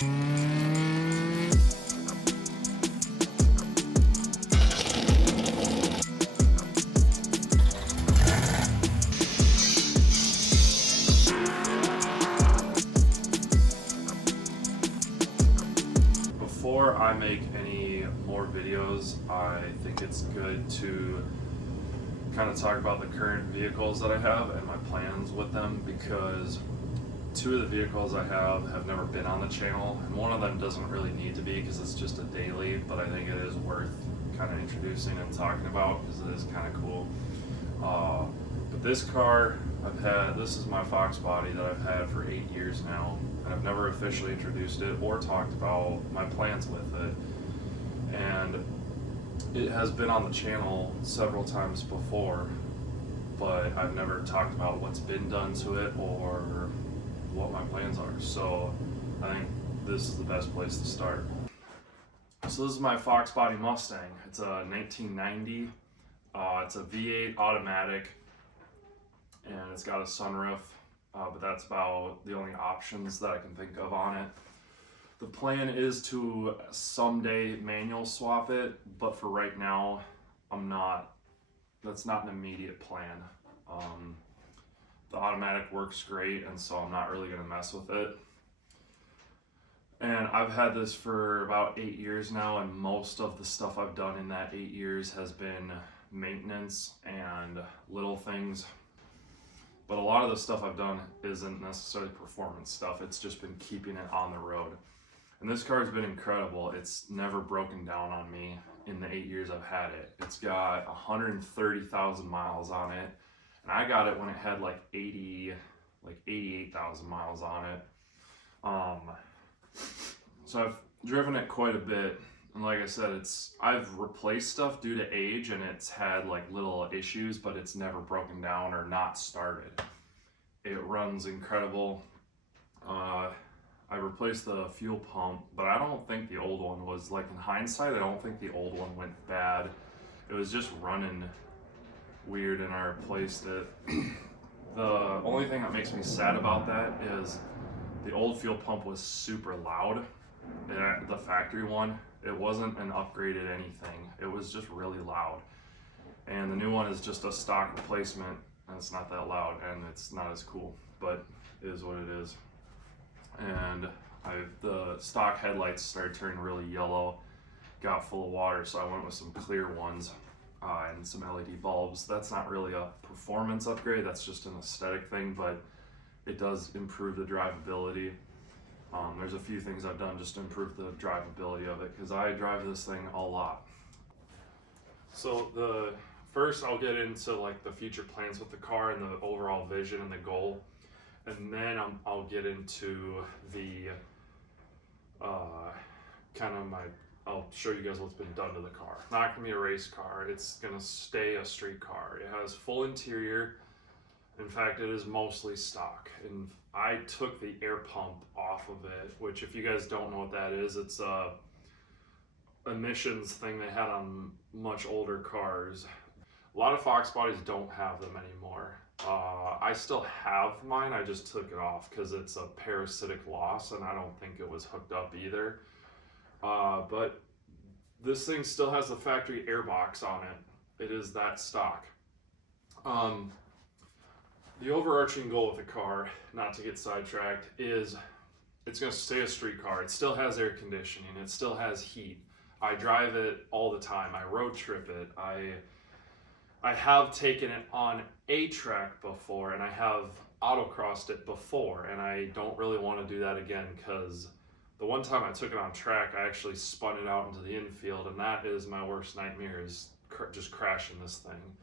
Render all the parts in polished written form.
Before I make any more videos, I think it's good to kind of talk about the current vehicles that I have and my plans with them, because two of the vehicles I have never been on the channel, and one of them doesn't really need to be because it's just a daily, but I think it is worth kind of introducing and talking about because it is kind of cool. But this car this is my FOXBODY that I've had for 8 years now, and I've never officially introduced it or talked about my plans with it. And it has been on the channel several times before, but I've never talked about what's been done to it or what my plans are. So I think this is the best place to start. So this is my FOXBODY Mustang. It's a 1990. It's a V8 automatic, and it's got a sunroof, but that's about the only options that I can think of on it. The plan is to someday manual swap it, but for right now, that's not an immediate plan. The automatic works great, and so I'm not really gonna mess with it. And I've had this for about 8 years now, and most of the stuff I've done in that 8 years has been maintenance and little things. But a lot of the stuff I've done isn't necessarily performance stuff, it's just been keeping it on the road. And this car has been incredible. It's never broken down on me in the 8 years I've had it. It's got 130,000 miles on it. And I got it when it had like 88,000 miles on it. So I've driven it quite a bit. And like I said, I've replaced stuff due to age, and it's had like little issues, but it's never broken down or not started. It runs incredible. I replaced the fuel pump, but I don't think the old one was, like in hindsight, I don't think the old one went bad. It was just running weird and I replaced it. The only thing that makes me sad about that is the old fuel pump was super loud. The factory one, it wasn't an upgraded anything. It was just really loud. And the new one is just a stock replacement, and it's not that loud and it's not as cool, but it is what it is. And the stock headlights started turning really yellow, got full of water, so I went with some clear ones and some LED bulbs. That's not really a performance upgrade, that's just an aesthetic thing, but it does improve the drivability. There's a few things I've done just to improve the drivability of it, because I drive this thing a lot. So first I'll get into like the future plans with the car and the overall vision and the goal. And then I'll get into the I'll show you guys what's been done to the car. It's not gonna be a race car, it's gonna stay a street car. It has full interior. In fact, it is mostly stock. And I took the air pump off of it, which if you guys don't know what that is, it's a emissions thing they had on much older cars. A lot of FOXBODYs don't have them anymore. I still have mine, I just took it off because it's a parasitic loss and I don't think it was hooked up either. But this thing still has the factory airbox on it. It is that stock. The overarching goal with the car, not to get sidetracked, is it's going to stay a street car. It still has air conditioning, it still has heat. I drive it all the time, I road trip it, I have taken it on a track before, and I have autocrossed it before, and I don't really want to do that again, because the one time I took it on track, I actually spun it out into the infield, and that is my worst nightmare, is just crashing this thing.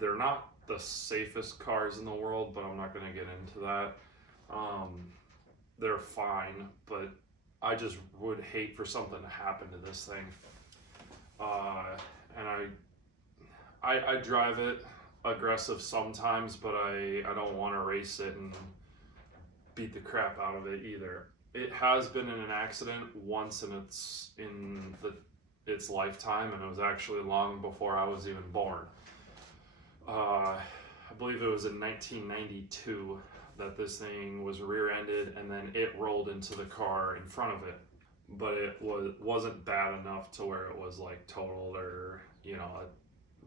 They're not the safest cars in the world, but I'm not going to get into that. They're fine, but I just would hate for something to happen to this thing. And I drive it aggressive sometimes, but I don't want to race it and beat the crap out of it either. It has been in an accident once in its lifetime, and it was actually long before I was even born. I believe it was in 1992. that this thing was rear-ended and then it rolled into the car in front of it. But it wasn't bad enough to where it was like totaled or, you know, a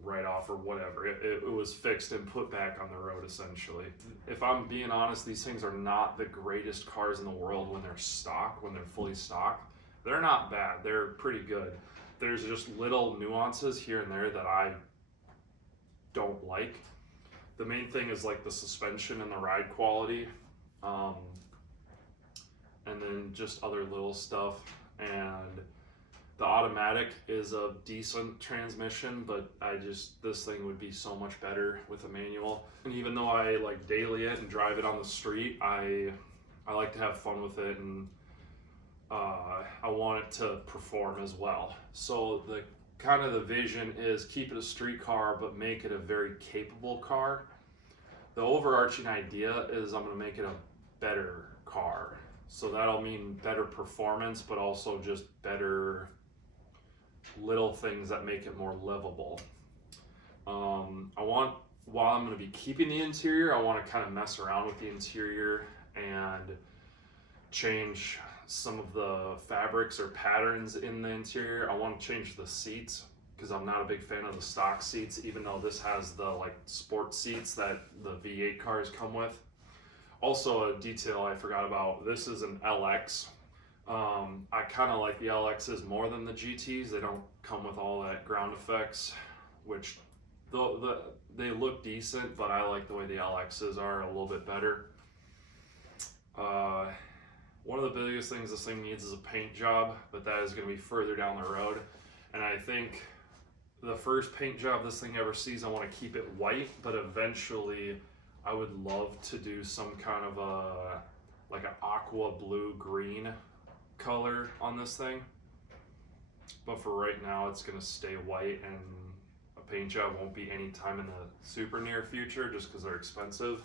write-off or whatever. It was fixed and put back on the road essentially. If I'm being honest, these things are not the greatest cars in the world when they're stock, when they're fully stock. They're not bad, they're pretty good. There's just little nuances here and there that I don't like. The main thing is like the suspension and the ride quality. And then just other little stuff. And the automatic is a decent transmission, but this thing would be so much better with a manual. And even though I like daily it and drive it on the street, I like to have fun with it, and I want it to perform as well. So the kind of the vision is keep it a street car, but make it a very capable car. The overarching idea is I'm gonna make it a better car. So that'll mean better performance, but also just better little things that make it more livable. While I'm going to be keeping the interior, I want to kind of mess around with the interior and change some of the fabrics or patterns in the interior. I want to change the seats because I'm not a big fan of the stock seats, even though this has the like sport seats that the V8 cars come with. Also, a detail I forgot about, this is an LX. I kind of like the LXs more than the GTs. They don't come with all that ground effects, which they look decent, but I like the way the LXs are a little bit better. One of the biggest things this thing needs is a paint job, but that is going to be further down the road. And I think the first paint job this thing ever sees, I want to keep it white, but eventually I would love to do some kind of like an aqua blue green color on this thing. But for right now, it's gonna stay white, and a paint job won't be any time in the super near future just because they're expensive.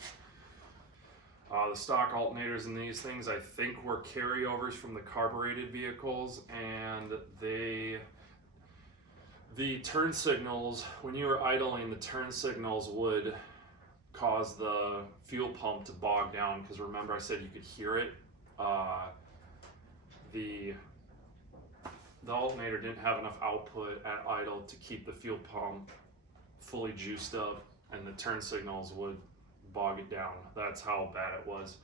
The stock alternators in these things, I think, were carryovers from the carbureted vehicles, and the turn signals, when you were idling, the turn signals would cause the fuel pump to bog down, because remember I said you could hear it. The alternator didn't have enough output at idle to keep the fuel pump fully juiced up, and the turn signals would bog it down. That's how bad it was.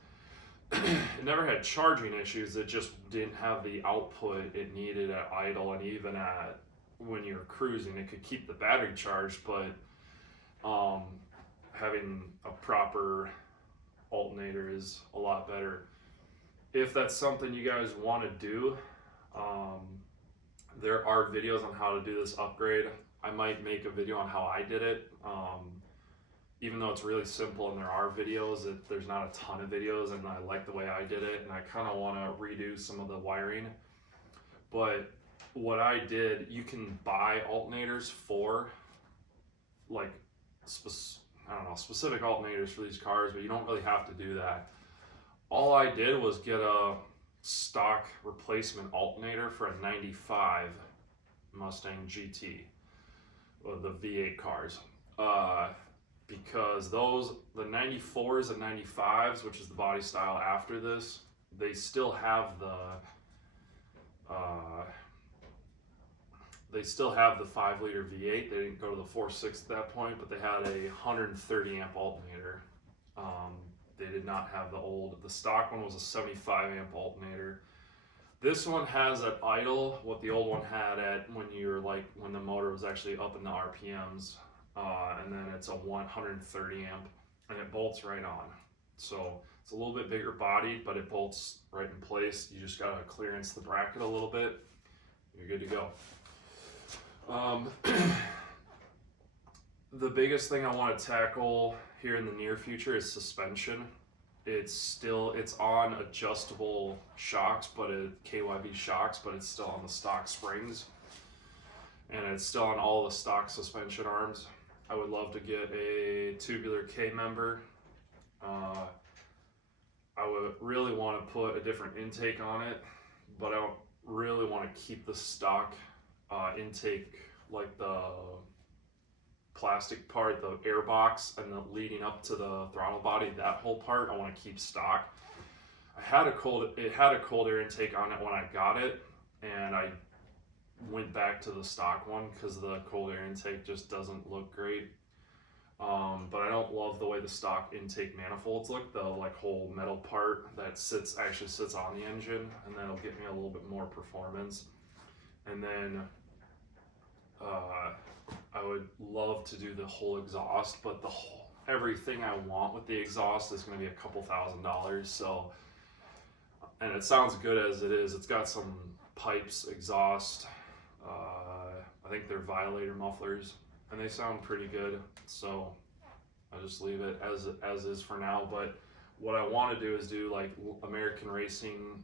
It never had charging issues, it just didn't have the output it needed at idle, and even at when you're cruising it could keep the battery charged, but having a proper alternator is a lot better. If that's something you guys want to do, there are videos on how to do this upgrade. I might make a video on how I did it. Even though it's really simple and there are videos, there's not a ton of videos, and I like the way I did it, and I kind of want to redo some of the wiring. But what I did, you can buy alternators for like specific alternators for these cars, but you don't really have to do that. All I did was get a stock replacement alternator for a 95 Mustang GT, or the V8 cars, because the 94s and 95s, which is the body style after this, they still have the 5-liter V8. They didn't go to the 4.6 at that point, but they had a 130 amp alternator. They did not have the stock one was a 75 amp alternator. This one has at idle what the old one had at when the motor was actually up in the RPMs, and then it's a 130 amp, and it bolts right on. So it's a little bit bigger bodied, but it bolts right in place. You just gotta clearance the bracket a little bit. You're good to go. The biggest thing I want to tackle here in the near future is suspension. It's on adjustable shocks, but KYB shocks, but it's still on the stock springs, and it's still on all the stock suspension arms. I would love to get a tubular K member. I would really want to put a different intake on it, but I don't really want to keep the stock intake like the plastic part, the air box, and the leading up to the throttle body, that whole part I want to keep stock. It had a cold air intake on it when I got it, and I went back to the stock one because the cold air intake just doesn't look great. But I don't love the way the stock intake manifolds look, the like whole metal part that actually sits on the engine, and that'll get me a little bit more performance. And then I would love to do the whole exhaust, but everything I want with the exhaust is going to be a couple $1,000s. So, and it sounds good as it is. It's got some pipes, exhaust. I think they're Violator mufflers, and they sound pretty good. So I'll just leave it as is for now. But what I want to do is do like American Racing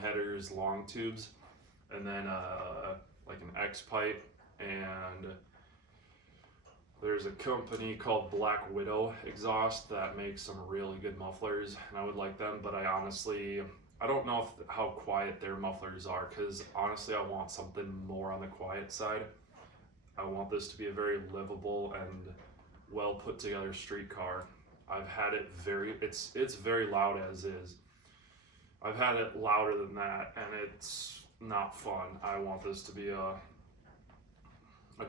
headers, long tubes, and then like an X pipe. And there's a company called Black Widow Exhaust that makes some really good mufflers, and I would like them, but I don't know how quiet their mufflers are, because honestly I want something more on the quiet side. I want this to be a very livable and well put together street car. I've had it it's very loud as is. I've had it louder than that, and it's not fun. I want this to be a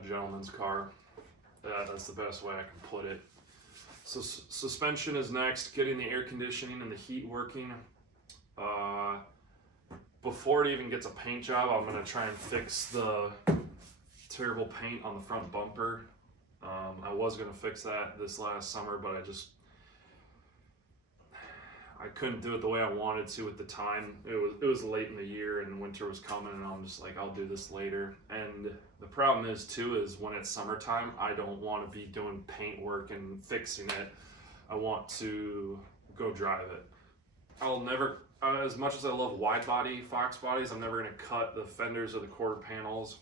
gentleman's car. That's the best way I can put it. So suspension is next, getting the air conditioning and the heat working. Before it even gets a paint job, I'm gonna try and fix the terrible paint on the front bumper. I was gonna fix that this last summer, but I couldn't do it the way I wanted to at the time. It was late in the year and winter was coming, and I'm just like, I'll do this later. And the problem is when it's summertime, I don't want to be doing paint work and fixing it. I want to go drive it. I'll never, as much as I love wide body Fox bodies, I'm never gonna cut the fenders or the quarter panels.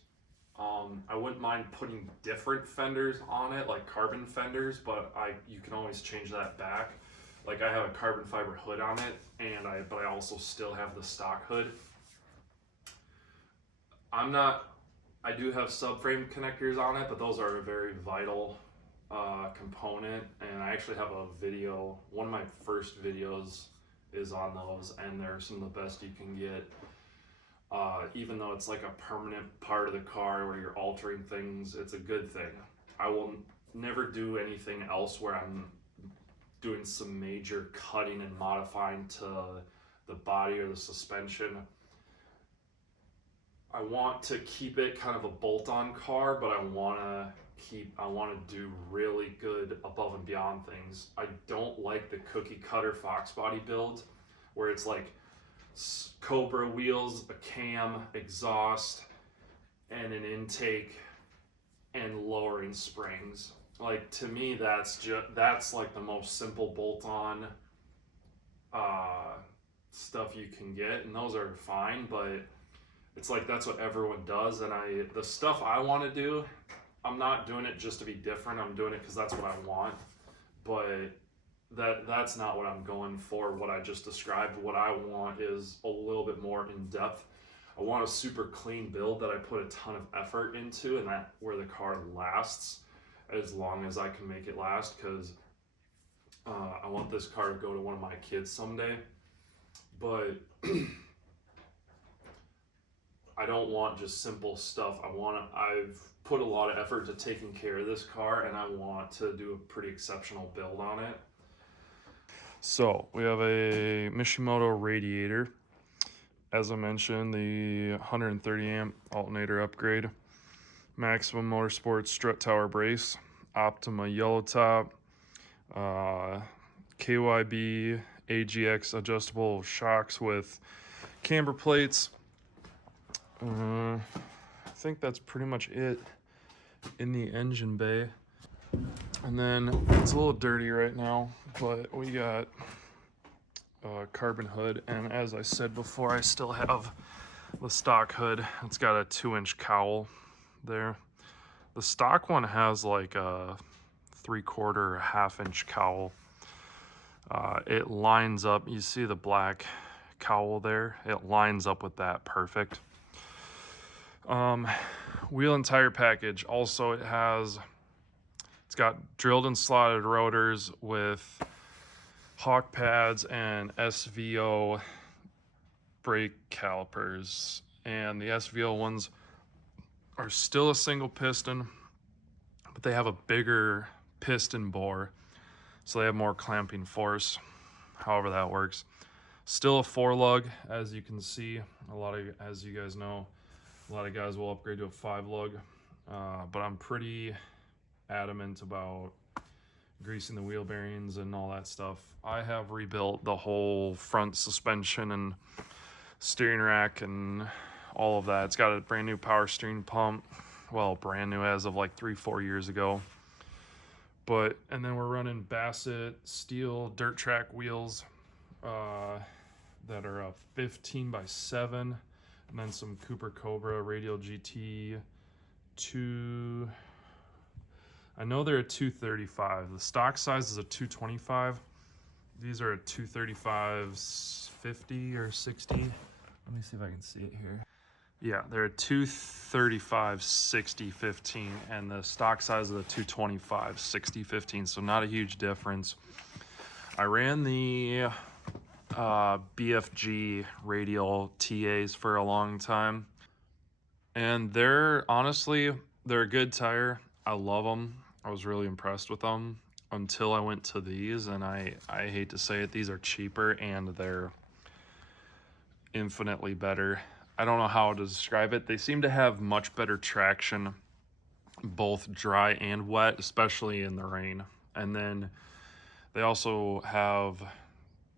I wouldn't mind putting different fenders on it, like carbon fenders, but you can always change that back. Like I have a carbon fiber hood on it, but I also still have the stock hood. I do have subframe connectors on it, but those are a very vital component, and I actually have a video, one of my first videos is on those, and they're some of the best you can get. Even though it's like a permanent part of the car where you're altering things, it's a good thing. I will never do anything else where I'm doing some major cutting and modifying to the body or the suspension. I want to keep it kind of a bolt-on car, but I want to do really good above and beyond things. I don't like the cookie cutter FOXBODY build where it's like Cobra wheels, a cam, exhaust, and an intake and lowering springs. Like, to me, that's like the most simple bolt-on stuff you can get, and those are fine, but it's like that's what everyone does. And the stuff I want to do, I'm not doing it just to be different. I'm doing it because that's what I want. But that's not what I'm going for. What I just described, what I want is a little bit more in depth. I want a super clean build that I put a ton of effort into, and that where the car lasts as long as I can make it last, because I want this car to go to one of my kids someday. But I don't want just simple stuff. I've put a lot of effort to taking care of this car, and I want to do a pretty exceptional build on it. So we have a Mishimoto radiator. As I mentioned, the 130 amp alternator upgrade, Maximum Motorsports strut tower brace, Optima yellow top, KYB AGX adjustable shocks with camber plates. I think that's pretty much it in the engine bay. And then it's a little dirty right now, but we got a carbon hood, and as I said before, I still have the stock hood. It's got a 2-inch cowl there. The stock one has like a 3/4 or 1/2-inch cowl. It lines up, you see the black cowl there? It lines up with that perfect. Wheel and tire package, also it has It's got drilled and slotted rotors with hawk pads and SVO brake calipers. And the SVO ones are still a single piston, but they have a bigger piston bore, so they have more clamping force, however that works. Still a 4-lug, as you can see. As you guys know, a lot of guys will upgrade to a 5-lug, but I'm pretty adamant about greasing the wheel bearings and all that stuff. I have rebuilt the whole front suspension and steering rack and all of that. It's got a brand new power steering pump. Well, brand new as of like 3-4 years ago. And then we're running Bassett steel dirt track wheels that are a 15x7, and then some Cooper Cobra Radial GT 2. I know they're a 235. The stock size is a 225. These are a 235 50 or 60. Let me see if I can see it here. Yeah, they're a 235 60 15, and the stock size is a 225 60 15, so not a huge difference. I ran the BFG radial TAs for a long time, and they're a good tire. I love them. I was really impressed with them until I went to these, and I hate to say it, these are cheaper and they're infinitely better. I don't know how to describe it. They seem to have much better traction, both dry and wet, especially in the rain. And then they also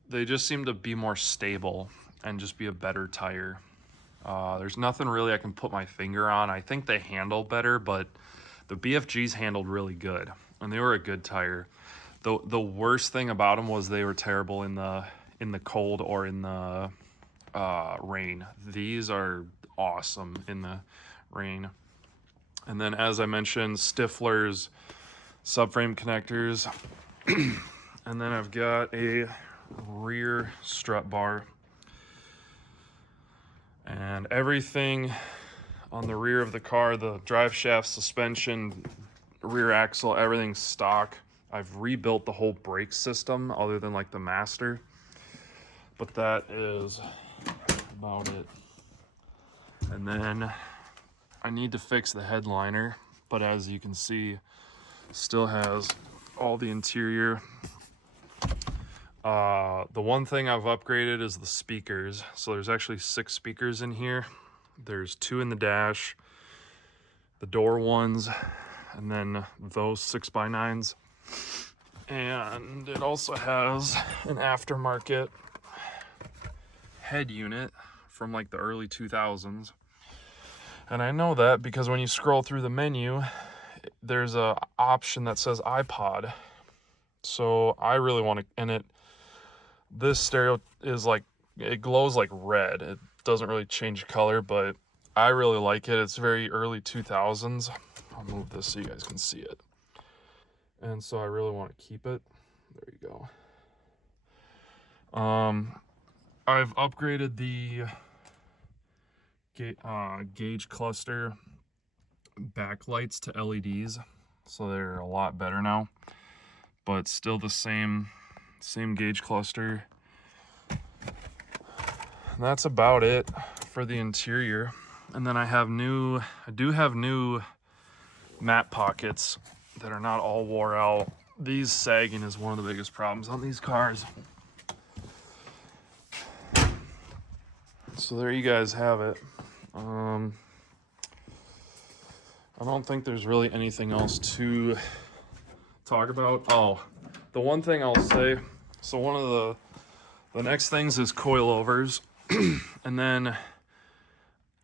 they just seem to be more stable and just be a better tire. There's nothing really I can put my finger on. I think they handle better, but the BFGs handled really good, and they were a good tire. The worst thing about them was they were terrible in the cold or in the rain. These are awesome in the rain. And then, as I mentioned, Stifler's subframe connectors. And then I've got a rear strut bar, and everything on the rear of the car, the drive shaft, suspension, rear axle, everything's stock. I've rebuilt the whole brake system other than like the master, but that is about it. And then I need to fix the headliner, but as you can see, still has all the interior. The one thing I've upgraded is the speakers. So there's actually 6 speakers in here. There's 2 in the dash, the door ones, and then those 6x9s. And it also has an aftermarket head unit from like the early 2000s. And I know that because when you scroll through the menu, there's a option that says iPod. So I really want to, and this stereo is like, it glows like red. It doesn't really change color, but I really like it. It's very early 2000s. I'll move this so you guys can see it. And so I really want to keep it. There you go. I've upgraded the gauge cluster backlights to LEDs, so they're a lot better now, but still the same gauge cluster. And that's about it for the interior. And then I do have new mat pockets that are not all wore out. These sagging is one of the biggest problems on these cars. So there you guys have it. I don't think there's really anything else to talk about. Oh, the one thing I'll say, so one of the next things is coilovers. And then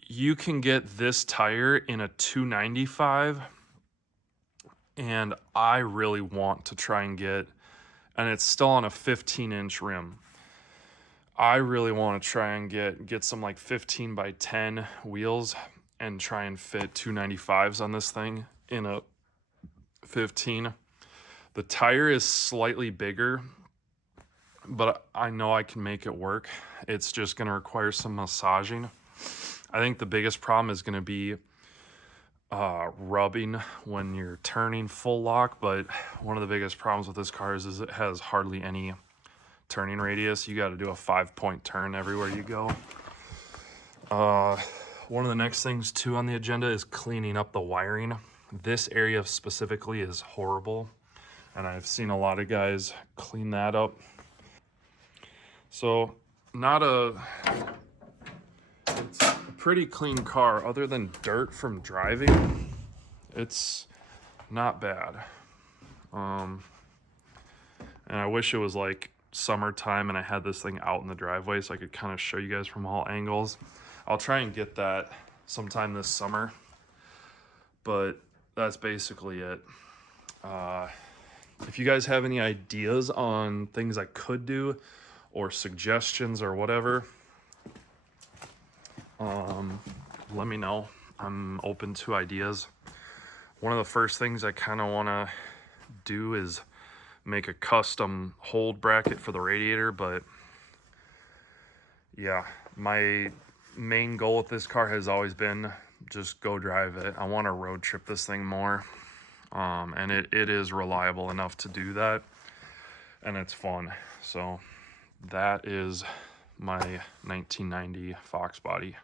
you can get this tire in a 295, and I really want to try and get, and it's still on a 15-inch rim. I really want to try and get some like 15x10 wheels and try and fit 295s on this thing in a 15. The tire is slightly bigger, but I know I can make it work. It's just going to require some massaging. I think the biggest problem is going to be rubbing when you're turning full lock, but one of the biggest problems with this car is it has hardly any turning radius. You got to do a 5-point turn everywhere you go. One of the next things too on the agenda is cleaning up the wiring. This area specifically is horrible, and I've seen a lot of guys clean that up. So it's a pretty clean car other than dirt from driving. It's not bad. And I wish it was like summertime and I had this thing out in the driveway so I could kind of show you guys from all angles. I'll try and get that sometime this summer, but that's basically it. If you guys have any ideas on things I could do or suggestions or whatever, let me know. I'm open to ideas. One of the first things I kind of want to do is make a custom hold bracket for the radiator, but yeah, my main goal with this car has always been just go drive it. I want to road trip this thing more, and it is reliable enough to do that, and it's fun. So that is my 1990 FOXBODY.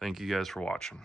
Thank you guys for watching.